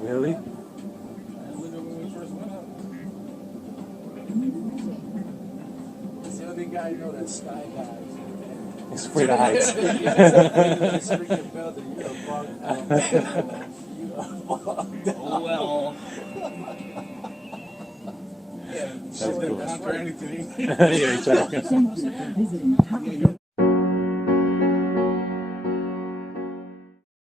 Really? I lived it when we first went up. It's the only guy I know that skydives. It's afraid of heights. It's freaking building. You're a bug. Oh well. Yeah, That's cool. Not for anything. Yeah, exactly. Visiting